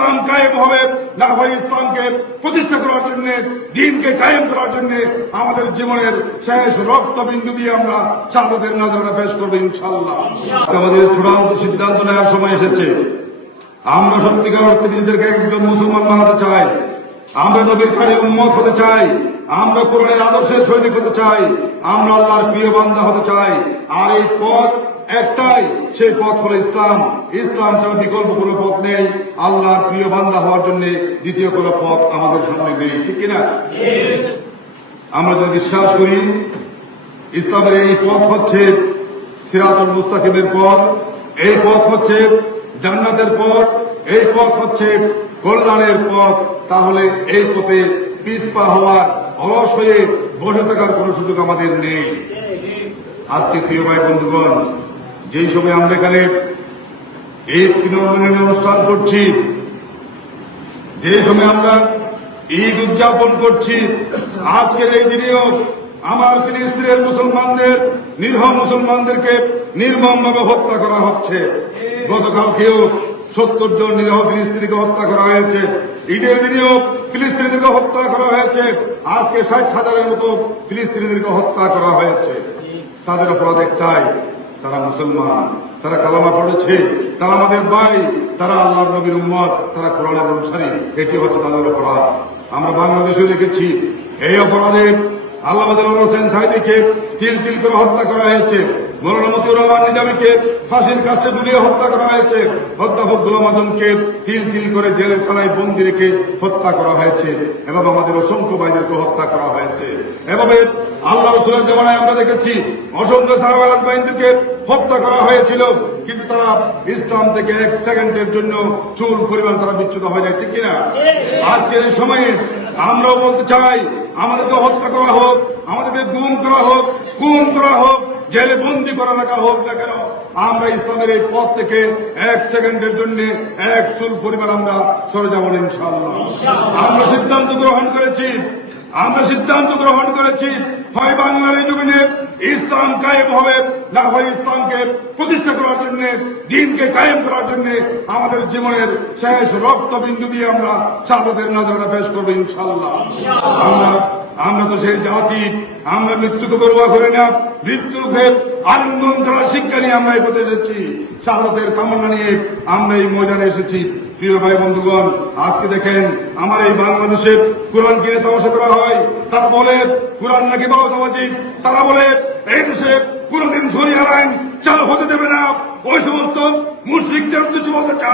ইসলাম কায়েম হবে, না হয় ইসলামকে প্রতিষ্ঠা করার জন্য, দ্বীনকে কায়েম করার জন্য আমাদের জীবনের শেষ রক্তবিন্দু দিয়ে আমরা শাহাদাতের নজরানা পেশ করবো ইনশাআল্লাহ। আমাদের চূড়ান্ত সিদ্ধান্ত নেওয়ার সময় এসেছে। আমরা সত্যিকার অর্থে নিজেদেরকে একজন মুসলমান বানাতে চাই, আমরা নবীর খালি উম্মত হতে চাই, আমরা কোরআনের আদর্শের সৈনিক হতে চাই, আমরা আল্লাহর প্রিয় বান্দা হতে চাই। আর এই পথ একটাই, সেই পথ হলো ইসলাম। ইসলাম ছাড়া বিকল্প কোনো পথ নেই। আল্লাহর প্রিয় বান্দা হওয়ার জন্য দ্বিতীয় কোনো পথ আমাদের সামনে নেই, ঠিক কিনা? আমরা যদি বিশ্বাস করি ইসলামের এই পথ হচ্ছে সিরাতুল মুস্তাকিমের পথ, এই পথ হচ্ছে জান্নাতের পথ, এই পথ হচ্ছে কল্যাণের পথ, তাহলে এই পথে পিছপা হওয়ার, অলস হয়ে বসে থাকার কোন সুযোগ আমাদের নেই। আজকে প্রিয় ভাই বন্ধুগণ, যেই সময় আমরা এখানে ঈদ মিলনের অনুষ্ঠান করছি, যে সময় আমরা ঈদ উদযাপন করছি, আজকের এই দিনেও আমার ফিলিস্তিনের মুসলমানদের, নিরীহ মুসলমানদেরকে নির্মমভাবে হত্যা করা হচ্ছে। গতকালকেও 70 জন নিরীহ ফিলিস্তিনিকে হত্যা করা হয়েছে। ঈদের দিনেও ফিলিস্তিনিদেরকে হত্যা করা হয়েছে। আজকে 60,000-এর মতো ফিলিস্তিনিদেরকে হত্যা করা হয়েছে। তাদের অপরাধ একটাই, তারা মুসলমান, তারা কালামা পড়েছে, তারা আমাদের ভাই, তারা আল্লাহর নবীর উম্মত, তারা কোরআনের অনুসারী। এটি হচ্ছে তাদের অপরাধ। আমরা বাংলাদেশে দেখেছি এই অপরাধে আল্লামা দেলোয়ার হোসেন সাঈদীকে তিল তিল করে হত্যা করা হয়েছে, মৌলানা মতিউর রহমান নিজামীকে ফাঁসির কাস্টে ঝুলিয়ে হত্যা করা হয়েছে, অধ্যাপক গোলাম আজমকে তিল তিল করে জেলখানায় বন্দী রেখে হত্যা করা হয়েছে, এবং আমাদের অসংখ্য ভাইদেরকে হত্যা করা হয়েছে। এভাবে আল্লাহ রাসূলের জামানায় আমরা দেখেছি অসংখ্য সাহাবা আজমাইনদেরকে হত্যা করা হয়েছিল, কিন্তু তারা ইসলাম থেকে 1 সেকেন্ডের জন্য চুল পরিমাণ তারা বিচ্যুত হয়ে যায়, ঠিক কিনা? আজকের এই সময়ে আমরাও বলতে চাই, আমাদেরকে হত্যা করা হোক, আমাদেরকে গুম করা হোক, খুন করা হোক, জেলে বন্দী করে রাখা হোক না কেন, আমরা ইসলামের এই পথ থেকে 1 সেকেন্ডের জন্য 1 চুল পরিমাণ আমরা সরে যাব না ইনশাআল্লাহ। আমরা সিদ্ধান্ত গ্রহণ করেছি, হয় বাংলার এই জমিনে ইসলাম কায়েম হবে, না হয় ইসলামকে প্রতিষ্ঠা করার জন্য, দ্বীনকে কায়েম করার জন্য আমাদের জীবনের শেষ রক্তবিন্দু দিয়ে আমরা শাহাদাতের নজরানা পেশ করবো ইনশাআল্লাহ। আমরা তো সেই জাতি, আমরা মৃত্যুকে পরোয়া করি না, মৃত্যুকে আলিঙ্গন করার শিক্ষা নিয়ে আমরা এই পথে এসেছি, শাহাদাতের কামনা নিয়ে আমরা এই ময়দানে এসেছি। প্রিয় ভাই বন্ধুগণ, আজকে দেখেন আমার এই বাংলাদেশে কোরআন কিনে তামাশা করা হয়, তারা বলে কোরআন নাকি বাউতাবাজি, তারা বলে এই দেশে কোনদিন শরিয়ার আইন চালু হতে দেবে না। ওই সমস্ত মুশরিকদের উদ্দেশ্যে বলতে চাই,